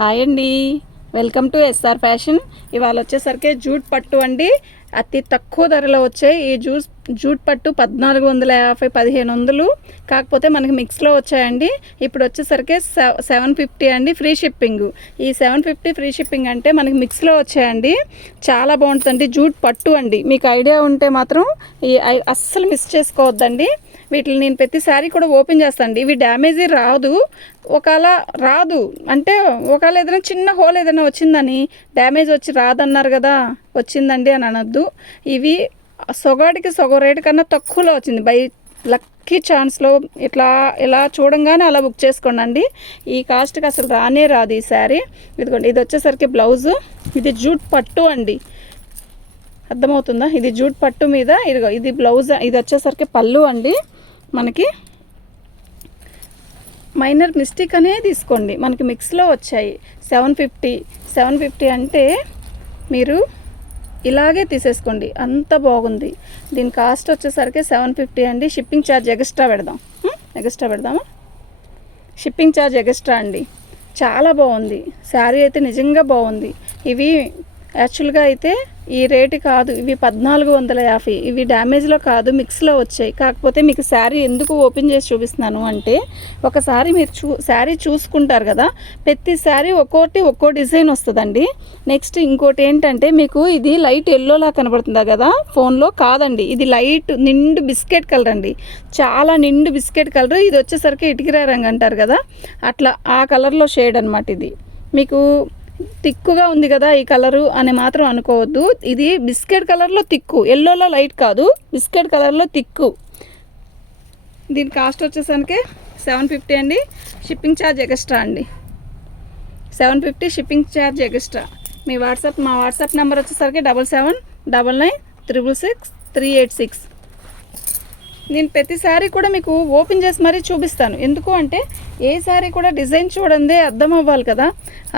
Hi అండి, welcome to SR fashion. ఇవాళ వచ్చేసరికి జూట్ పట్టు అండి. అతి తక్కువ ధరలో వచ్చాయి ఈ జూట్ పట్టు 1450 1500. కాకపోతే మనకి మిక్స్లో వచ్చాయండి. ఇప్పుడు వచ్చేసరికి 750 అండి ఫ్రీ షిప్పింగ్. ఈ 750 ఫ్రీ షిప్పింగ్ అంటే మనకి మిక్స్లో వచ్చాయండి. చాలా బాగుంటుందండి. జూట్ పట్టు అండి. మీకు ఐడియా ఉంటే మాత్రం అస్సలు మిస్ చేసుకోవద్దండి. వీటిని నేను ప్రతిసారి కూడా ఓపెన్ చేస్తాను. ఇవి డ్యామేజీ రాదు. ఒకవేళ రాదు అంటే ఒకవేళ ఏదైనా చిన్న హోల్ ఏదైనా వచ్చిందని డ్యామేజ్ వచ్చి రాదన్నారు కదా, వచ్చిందండి అని అనొద్దు. ఇవి సొగాడికి సొగ రేటు కన్నా తక్కువలో వచ్చింది. బై లక్కీ ఛాన్స్లో ఇలా చూడంగానే అలా బుక్ చేసుకోండి. ఈ కాస్ట్కి అసలు రానే రాదు ఈ శారీ. ఇదిగోండి, ఇది వచ్చేసరికి బ్లౌజు. ఇది జూట్ పట్టు అండి, అర్థమవుతుందా? ఇది జూట్ పట్టు మీద ఇదిగో ఇది బ్లౌజ్. ఇది వచ్చేసరికి పళ్ళు అండి. మనకి మైనర్ మిస్టేక్ అనే తీసుకోండి. మనకి మిక్స్లో వచ్చాయి 750 అంటే మీరు ఇలాగే తీసేసుకోండి, అంత బాగుంది. దీని కాస్ట్ వచ్చేసరికి 750 అండి. షిప్పింగ్ ఛార్జ్ ఎక్స్ట్రా పెడదామా? షిప్పింగ్ ఛార్జ్ ఎక్స్ట్రా అండి. చాలా బాగుంది శారీ అయితే, నిజంగా బాగుంది. ఇవి యాక్చువల్గా అయితే ఈ రేటు కాదు, ఇవి 1450. ఇవి డ్యామేజ్లో కాదు, మిక్స్లో వచ్చాయి. కాకపోతే మీకు శారీ ఎందుకు ఓపెన్ చేసి చూపిస్తున్నాను అంటే, ఒకసారి మీరు శారీ చూసుకుంటారు కదా, ప్రతి శారీ ఒక్కో డిజైన్ వస్తుందండి. నెక్స్ట్ ఇంకోటి ఏంటంటే, మీకు ఇది లైట్ ఎల్లోలా కనబడుతుందా కదా ఫోన్లో, కాదండి. ఇది లైట్ నిండు బిస్కెట్ కలర్ అండి, చాలా నిండు బిస్కెట్ కలర్. ఇది వచ్చేసరికి ఇటుకిరా రంగు అంటారు కదా, అట్లా ఆ కలర్లో షేడ్ అనమాట. ఇది మీకు తిక్కుగా ఉంది కదా ఈ కలరు అని మాత్రం అనుకోవద్దు. ఇది బిస్కెట్ కలర్లో తిక్కు, ఎల్లోలో లైట్ కాదు, బిస్కెట్ కలర్లో తిక్కు. దీని కాస్ట్ వచ్చేసరికి 750 అండి. షిప్పింగ్ ఛార్జ్ ఎక్స్ట్రా అండి. 750 షిప్పింగ్ ఛార్జ్ ఎక్స్ట్రా. మా వాట్సాప్ నెంబర్ వచ్చేసరికి 7799666386. నేను ప్రతి శారీ కూడా మీకు ఓపెన్ చేసి మరీ చూపిస్తాను. ఎందుకు అంటే ఏ శారీ కూడా డిజైన్ చూడందే అర్థం అవ్వాలి కదా.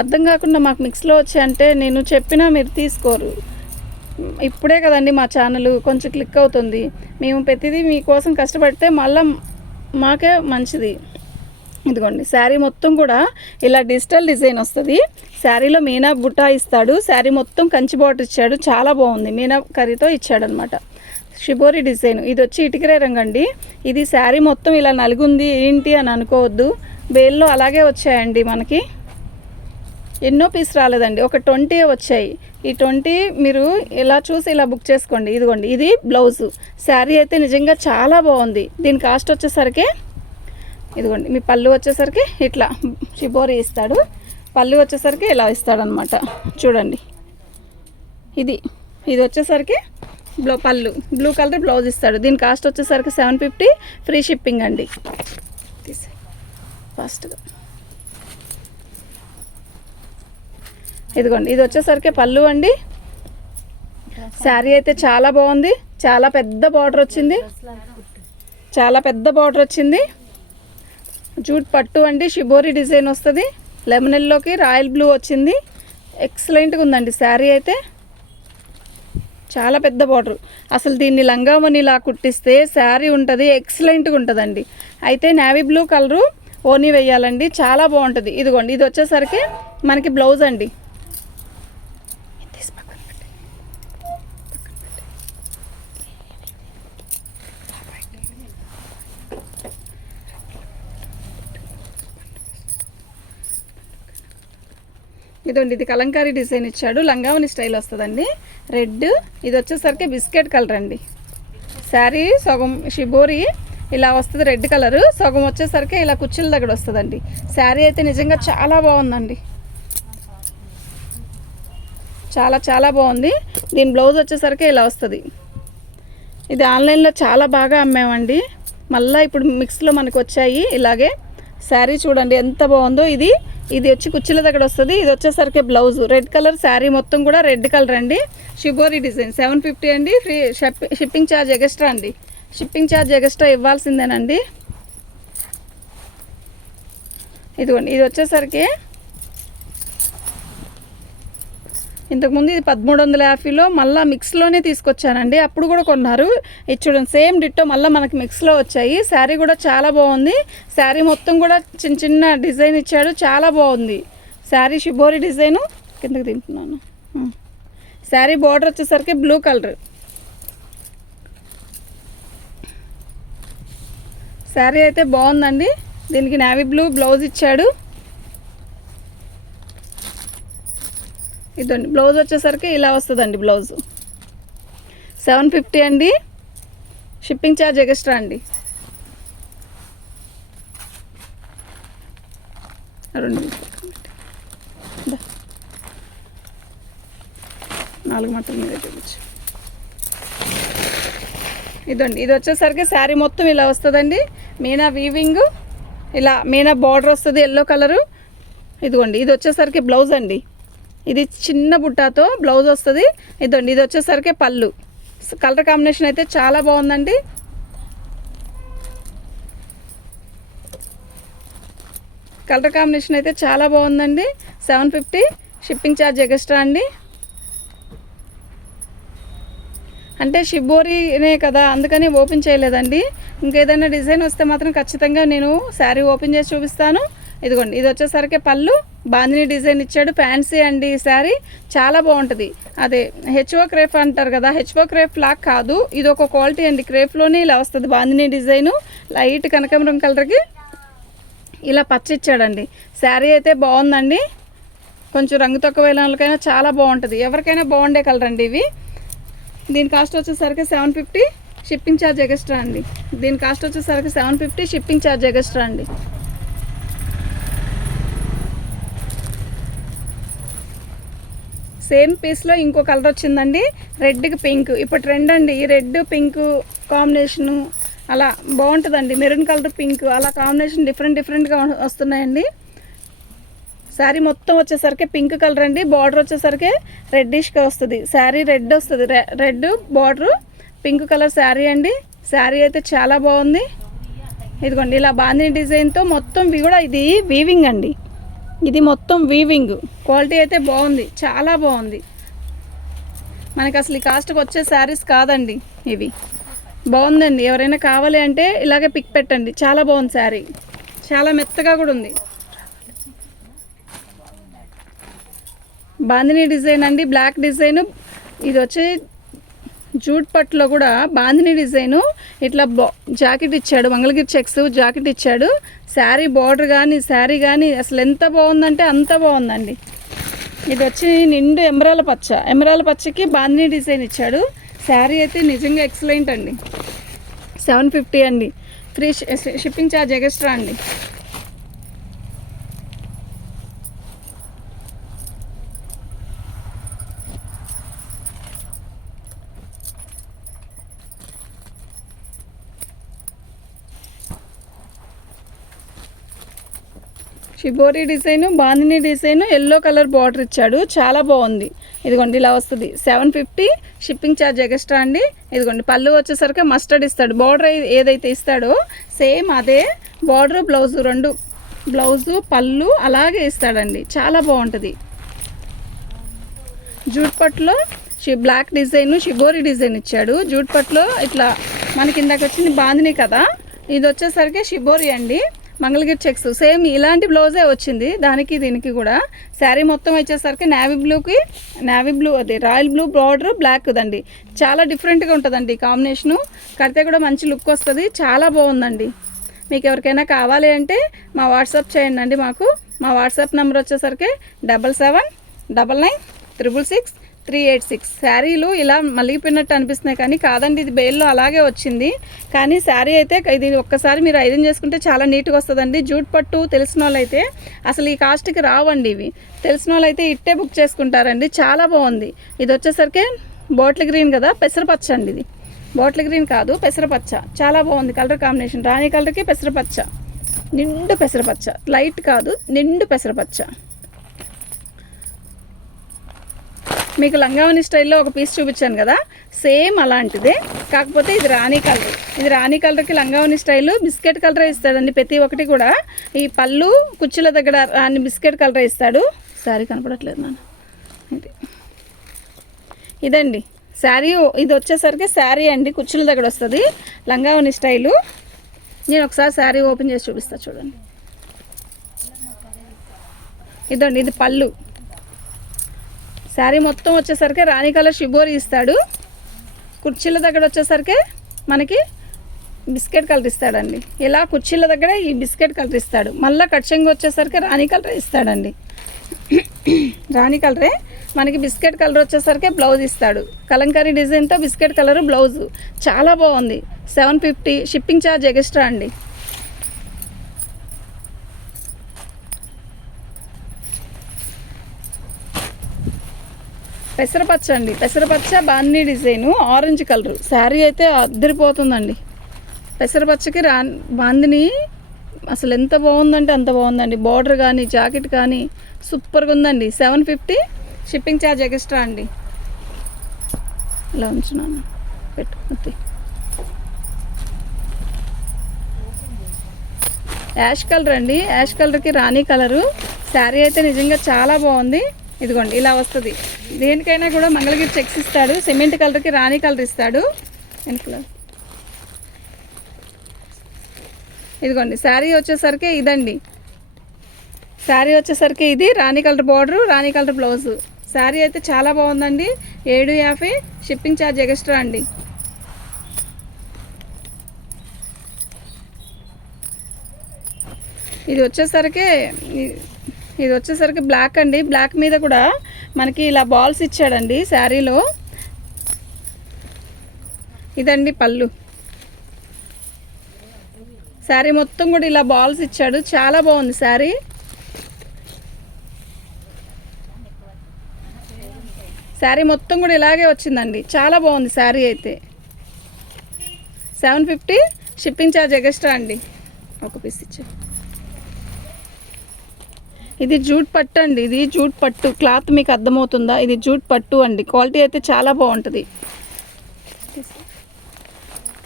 అర్థం కాకుండా మాకు మిక్స్లో వచ్చాయంటే నేను చెప్పినా మీరు తీసుకోరు. ఇప్పుడే కదండి మా ఛానల్ కొంచెం క్లిక్ అవుతుంది. మేము ప్రతిదీ మీకోసం కష్టపడితే మళ్ళీ మాకే మంచిది. ఇదిగోండి, శారీ మొత్తం కూడా ఇలా డిజిటల్ డిజైన్ వస్తుంది. శారీలో మీనా బుట్టా ఇస్తాడు. శారీ మొత్తం కంచి బార్డర్ ఇచ్చాడు, చాలా బాగుంది. మీనా కర్రీతో ఇచ్చాడనమాట. Shibori design. ఇది వచ్చి ఇటుకరే రంగు అండి. ఇది శారీ మొత్తం ఇలా నలుగుంది ఏంటి అని అనుకోవద్దు. బేల్లో అలాగే వచ్చాయండి. మనకి ఎన్నో పీస్ రాలేదండి, ఒక 20 వచ్చాయి. ఈ 20 మీరు ఇలా చూసి ఇలా బుక్ చేసుకోండి. ఇదిగోండి, ఇది బ్లౌజు. శారీ అయితే నిజంగా చాలా బాగుంది. దీని కాస్ట్ వచ్చేసరికి ఇదిగోండి, మీ పళ్ళు వచ్చేసరికి ఇట్లా షిబోరి ఇస్తాడు. పళ్ళు వచ్చేసరికి ఇలా ఇస్తాడనమాట. చూడండి, ఇది వచ్చేసరికి పళ్ళు బ్లూ కలర్ బ్లౌజ్ ఇస్తాడు. దీని కాస్ట్ వచ్చేసరికి 750 ఫ్రీ షిప్పింగ్ అండి. ఫాస్ట్గా ఇదిగోండి, ఇది వచ్చేసరికి పళ్ళు అండి. శారీ అయితే చాలా బాగుంది. చాలా పెద్ద బార్డర్ వచ్చింది. జూట్ పట్టు అండి. షిబోరి డిజైన్ వస్తుంది. లెమన్ ఎల్లోకి రాయల్ బ్లూ వచ్చింది. ఎక్సలెంట్గా ఉందండి శారీ అయితే. చాలా పెద్ద బార్డర్. అసలు దీన్ని లంగావనిలా కుట్టిస్తే శారీ ఉంటుంది, ఎక్సలెంట్గా ఉంటుందండి. అయితే నేవీ బ్లూ కలరు ఓనీ వేయాలండి, చాలా బాగుంటుంది. ఇదిగోండి, ఇది వచ్చేసరికి మనకి బ్లౌజ్ అండి. ఇదండి, ఇది కలంకారీ డిజైన్ ఇచ్చాడు. లంగావని స్టైల్ వస్తుందండి. రెడ్. ఇది వచ్చేసరికి బిస్కెట్ కలర్ అండి. శారీ సగం షిబోరి ఇలా వస్తుంది, రెడ్ కలరు. సగం వచ్చేసరికి ఇలా కుర్చీల దగ్గర వస్తుందండి. శారీ అయితే నిజంగా చాలా బాగుందండి, చాలా బాగుంది. దీని బ్లౌజ్ వచ్చేసరికి ఇలా వస్తుంది. ఇది ఆన్లైన్లో చాలా బాగా అమ్మామండి. మళ్ళీ ఇప్పుడు మిక్స్లో మనకు వచ్చాయి ఇలాగే. శారీ చూడండి ఎంత బాగుందో. ఇది వచ్చి కుర్చీల దగ్గర వస్తుంది. ఇది వచ్చేసరికి బ్లౌజ్ రెడ్ కలర్. శారీ మొత్తం కూడా రెడ్ కలర్ అండి. షిబోరి డిజైన్ 750 అండి. ఫ్రీ షిప్పింగ్ ఛార్జ్ ఎక్స్ట్రా అండి. షిప్పింగ్ ఛార్జ్ ఎక్స్ట్రా ఇవ్వాల్సిందేనండి. ఇదిగోండి, ఇది వచ్చేసరికి ఇంతకుముందు ఇది 1350లో మళ్ళీ మిక్స్లోనే తీసుకొచ్చానండి. అప్పుడు కూడా కొన్నారు. ఇది చూడండి, సేమ్ డిట్టో మళ్ళీ మనకి మిక్స్లో వచ్చాయి. శారీ కూడా చాలా బాగుంది. శారీ మొత్తం కూడా చిన్న డిజైన్ ఇచ్చాడు, చాలా బాగుంది. శారీ షిబోరి డిజైను కిందకి తింటున్నాను. శారీ బార్డర్ వచ్చేసరికి బ్లూ కలర్. శారీ అయితే బాగుందండి. దీనికి నేవీ బ్లూ బ్లౌజ్ ఇచ్చాడు. ఇదండి బ్లౌజ్ వచ్చేసరికి ఇలా వస్తుందండి. బ్లౌజ్ 750 అండి. షిప్పింగ్ ఛార్జ్ ఎక్స్ట్రా అండి. 4 మాత్రం మీద చూపించు. ఇదండి ఇది వచ్చేసరికి శారీ మొత్తం ఇలా వస్తుందండి. మీనా వీవింగ్, ఇలా మీనా బార్డర్ వస్తుంది ఎల్లో కలరు. ఇదిగోండి ఇది వచ్చేసరికి బ్లౌజ్ అండి. ఇది చిన్న బుట్టాతో బ్లౌజ్ వస్తుంది. ఇదండి ఇది వచ్చేసరికి పళ్ళు. కలర్ కాంబినేషన్ అయితే చాలా బాగుందండి. కలర్ కాంబినేషన్ అయితే చాలా బాగుందండి. 750 షిప్పింగ్ ఛార్జ్ ఎక్స్ట్రా అండి. అంటే షిబోరీనే కదా అందుకని ఓపెన్ చేయలేదండి. ఇంకేదైనా డిజైన్ వస్తే మాత్రం ఖచ్చితంగా నేను శారీ ఓపెన్ చేసి చూపిస్తాను. ఇదిగోండి ఇది వచ్చేసరికి పళ్ళు బాందిని డిజైన్ ఇచ్చాడు. ఫ్యాన్సీ అండి ఈ శారీ చాలా బాగుంటుంది. అదే హెచ్ఓ క్రేప్ అంటారు కదా, హెచ్ఓ క్రేప్ లాక్ కాదు, ఇది ఒక క్వాలిటీ అండి. క్రేప్లోనే ఇలా వస్తుంది బాందిని డిజైను. లైట్ కనకాంబరం కలర్కి ఇలా పచ్చ ఇచ్చాడండి. శారీ అయితే బాగుందండి. కొంచెం రంగు తక్కువ వాళ్ళకైనా చాలా బాగుంటుంది. ఎవరికైనా బాగుండే కలర్ అండి ఇవి. దీని కాస్ట్ వచ్చేసరికి 750 షిప్పింగ్ ఛార్జ్ ఎక్స్ట్రా అండి. దీని కాస్ట్ వచ్చేసరికి 750 షిప్పింగ్ ఛార్జ్ ఎక్స్ట్రా అండి. సేమ్ పీస్లో ఇంకో కలర్ వచ్చిందండి. రెడ్కి పింక్ ఇప్పుడు ట్రెండ్ అండి. ఈ రెడ్ పింక్ కాంబినేషను అలా బాగుంటుందండి. మెరూన్ కలర్ పింక్ అలా కాంబినేషన్ డిఫరెంట్గా వస్తున్నాయండి. శారీ మొత్తం వచ్చేసరికి పింక్ కలర్ అండి. బార్డర్ వచ్చేసరికి రెడ్డిష్గా వస్తుంది. శారీ రెడ్ వస్తుంది. Red border pink colour sari అండి. శారీ అయితే చాలా బాగుంది. ఇదిగోండి ఇలా బాందిని డిజైన్తో మొత్తం కూడా ఇది వీవింగ్ అండి. ఇది మొత్తం వీవింగ్ క్వాలిటీ అయితే బాగుంది, చాలా బాగుంది. మనకి అసలు ఈ కాస్ట్కి వచ్చే శారీస్ కాదండి ఇవి. బాగుందండి. ఎవరైనా కావాలి అంటే ఇలాగే పిక్ పెట్టండి. చాలా బాగుంది శారీ, చాలా మెత్తగా కూడా ఉంది. బాందిని డిజైన్ అండి, బ్లాక్ డిజైన్. ఇది వచ్చి జూట్ పట్టులో కూడా బాందిని డిజైను. ఇట్లా జాకెట్ ఇచ్చాడు, మంగళగిరి చెక్స్ జాకెట్ ఇచ్చాడు. శారీ బార్డర్ కానీ శారీ కానీ అసలు ఎంత బాగుందంటే అంత బాగుందండి. ఇది వచ్చి నిండు ఎమరాల పచ్చకి బాందిని డిజైన్ ఇచ్చాడు. శారీ అయితే నిజంగా ఎక్సలెంట్ అండి. 750 అండి. ఫ్రీ షిప్పింగ్ ఛార్జ్ ఎక్స్ట్రా అండి. Shibori design, bandhani design, yellow colour border ఇచ్చాడు. చాలా బాగుంది. ఇదిగోండి ఇలా వస్తుంది. 750 షిప్పింగ్ ఛార్జ్ ఎక్స్ట్రా అండి. ఇదిగోండి పళ్ళు వచ్చేసరికి మస్టర్డ్ ఇస్తాడు. బార్డర్ ఏదైతే ఇస్తాడో సేమ్ అదే బార్డర్, బ్లౌజు పళ్ళు అలాగే ఇస్తాడండి. చాలా బాగుంటుంది. జూట్ పట్టులో బ్లాక్ డిజైన్ షిబోరి డిజైన్ ఇచ్చాడు. జూట్ పట్టులో ఇట్లా మనకి ఇందాక వచ్చింది బాందిని కదా, ఇది వచ్చేసరికి షిబోరి అండి. మంగళగిరి చెక్స్ సేమ్ ఇలాంటి బ్లౌజే వచ్చింది దానికి దీనికి కూడా. శారీ మొత్తం వచ్చేసరికి నేవీ బ్లూ అదే రాయల్ బ్లూ బార్డర్ బ్లాక్ దండి. చాలా డిఫరెంట్గా ఉంటుందండి కాంబినేషను. కడితే కూడా మంచి లుక్ వస్తుంది. చాలా బాగుందండి. మీకు ఎవరికైనా కావాలి అంటే మా వాట్సాప్ చేయండి అండి. మా వాట్సాప్ నెంబర్ వచ్చేసరికి 7799666386. శారీలు ఇలా మలిగిపోయినట్టు అనిపిస్తున్నాయి కానీ కాదండి, ఇది బేల్లో అలాగే వచ్చింది. కానీ శారీ అయితే ఇది ఒక్కసారి మీరు ఐరన్ చేసుకుంటే చాలా నీట్గా వస్తుందండి. జూట్ పట్టు తెలిసిన వాళ్ళైతే అసలు ఈ కాస్ట్కి రావండి ఇవి. తెలిసిన వాళ్ళైతే ఇట్టే బుక్ చేసుకుంటారండి. చాలా బాగుంది. ఇది వచ్చేసరికి బాటిల్ గ్రీన్ కదా, పెసరపచ్చ అండి. ఇది బాటిల్ గ్రీన్ కాదు, పెసరపచ్చ. చాలా బాగుంది కలర్ కాంబినేషన్. రాణి కలర్కి పెసరపచ్చ, నిండు పెసరపచ్చ, లైట్ కాదు నిండు పెసరపచ్చ. మీకు లంగావని స్టైల్లో ఒక పీస్ చూపించాను కదా, సేమ్ అలాంటిదే. కాకపోతే ఇది రాణి కలర్. ఇది రాణి కలర్కి లంగావని స్టైలు బిస్కెట్ కలర్ ఇస్తాడండి. ప్రతి ఒక్కటి కూడా ఈ పళ్ళు కుచ్చుల దగ్గర రాని బిస్కెట్ కలర్ ఇస్తాడు. శారీ కనపడట్లేదు నాన్న. ఇదండి శారీ. ఇది వచ్చేసరికి శారీ అండి, కుచ్చుల దగ్గర వస్తుంది లంగావని స్టైలు. నేను ఒకసారి శారీ ఓపెన్ చేసి చూపిస్తాను చూడండి. ఇదండి, ఇది పళ్ళు. శారీ మొత్తం వచ్చేసరికి రాణి కలర్ షిబోరి ఇస్తాడు. కుర్చీల దగ్గర వచ్చేసరికి మనకి బిస్కెట్ కలర్ ఇస్తాడండి. ఇలా కుర్చీల దగ్గర ఈ బిస్కెట్ కలర్ ఇస్తాడు. మళ్ళీ కట్చింగ్ వచ్చేసరికి రాణి కలర్ ఇస్తాడండి. రాణి కలరే మనకి బిస్కెట్ కలర్ వచ్చేసరికి బ్లౌజ్ ఇస్తాడు. కలంకారీ డిజైన్తో బిస్కెట్ కలర్ బ్లౌజు చాలా బాగుంది. 750 షిప్పింగ్ ఛార్జ్ ఎక్స్ట్రా అండి. పెసరపచ్చ అండి, పెసరపచ్చ బాందీ డిజైను, ఆరెంజ్ కలరు. శారీ అయితే అద్దరిపోతుందండి. పెసరపచ్చకి బాందిని అసలు ఎంత బాగుందంటే అంత బాగుందండి. బార్డర్ కానీ జాకెట్ కానీ సూపర్గా ఉందండి. 750 షిప్పింగ్ ఛార్జ్ ఎక్స్ట్రా అండి. ఇలా ఉంచున్నాను, పెట్టు. యాష్ కలర్ అండి, యాష్ కలర్కి రాణి కలరు. శారీ అయితే నిజంగా చాలా బాగుంది. ఇదిగోండి ఇలా వస్తుంది. దేనికైనా కూడా మంగళగిరి చెక్స్ ఇస్తాడు. సిమెంట్ కలర్కి రాణి కలర్ ఇస్తాడు. వెనకలో ఇదిగోండి శారీ వచ్చేసరికి ఇదండి. శారీ వచ్చేసరికి ఇది రాణి కలర్ బార్డరు, రాణి కలర్ బ్లౌజు. శారీ అయితే చాలా బాగుందండి. 750 షిప్పింగ్ ఛార్జ్ ఎక్స్ట్రా అండి. ఇది వచ్చేసరికి బ్లాక్ అండి. బ్లాక్ మీద కూడా మనకి ఇలా బాల్స్ ఇచ్చాడండి శారీలో. ఇదండి పళ్ళు. శారీ మొత్తం కూడా ఇలా బాల్స్ ఇచ్చాడు. చాలా బాగుంది శారీ. శారీ మొత్తం కూడా ఇలాగే వచ్చిందండి. చాలా బాగుంది శారీ అయితే. 750 షిప్పింగ్ ఛార్జ్ ఎక్స్ట్రా అండి. ఒక పీస్ ఇచ్చా. ఇది జూట్ పట్టు అండి. ఇది జూట్ పట్టు క్లాత్ మీకు అర్థమవుతుందా? ఇది జూట్ పట్టు అండి. క్వాలిటీ అయితే చాలా బాగుంటుంది.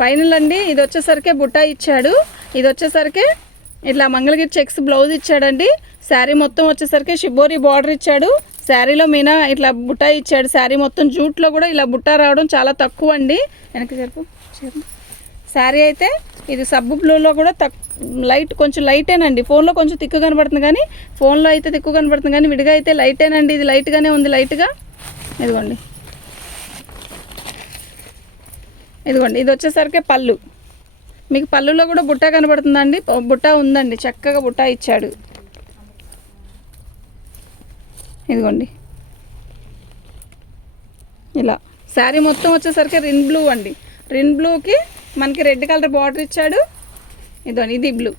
ఫైనల్ అండి. ఇది వచ్చేసరికి బుట్ట ఇచ్చాడు. ఇది వచ్చేసరికి ఇట్లా మంగళగిరి చెక్స్ బ్లౌజ్ ఇచ్చాడండి. శారీ మొత్తం వచ్చేసరికి షిబోరి బార్డర్ ఇచ్చాడు. శారీలో మీనా ఇట్లా బుట్ట ఇచ్చాడు. శారీ మొత్తం జూట్లో కూడా ఇలా బుట్ట రావడం చాలా తక్కువ అండి. వెనక్కి జరుపు. శారీ అయితే ఇది సబ్బు బ్లూలో కూడా లైట్, కొంచెం లైటేనండి. ఫోన్లో కొంచెం తిక్కు కనబడుతుంది కానీ, ఫోన్లో అయితే తిక్కు కనబడుతుంది కానీ విడిగా అయితే లైటేనండి. ఇది లైట్గానే ఉంది, లైట్గా. ఇదిగోండి ఇది వచ్చేసరికి పళ్ళు. మీకు పళ్ళులో కూడా బుట్ట కనబడుతుందండి. బుట్ట ఉందండి, చక్కగా బుట్ట ఇచ్చాడు. ఇదిగోండి ఇలా. శారీ మొత్తం వచ్చేసరికి రిన్ బ్లూ అండి. రిన్ బ్లూకి మనకి రెడ్ కలర్ బార్డర్ ఇచ్చాడు. ఇదిగోండి ఇది బ్లూ.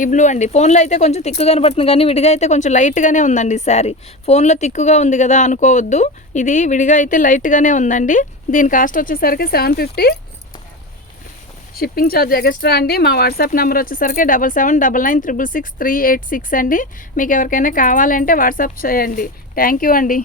ఈ బ్లూ అండి. ఫోన్లో అయితే కొంచెం తిక్కు కనబడుతుంది కానీ విడిగా అయితే కొంచెం లైట్గానే ఉందండి శారీ. ఫోన్లో తిక్కుగా ఉంది కదా అనుకోవద్దు. ఇది విడిగా అయితే లైట్గానే ఉందండి. దీని కాస్ట్ వచ్చేసరికి 750 షిప్పింగ్ ఛార్జ్ ఎక్స్ట్రా అండి. మా వాట్సాప్ నెంబర్ వచ్చేసరికి 7799666386 అండి. మీకు ఎవరికైనా కావాలంటే వాట్సాప్ చేయండి. థ్యాంక్ యూ అండి.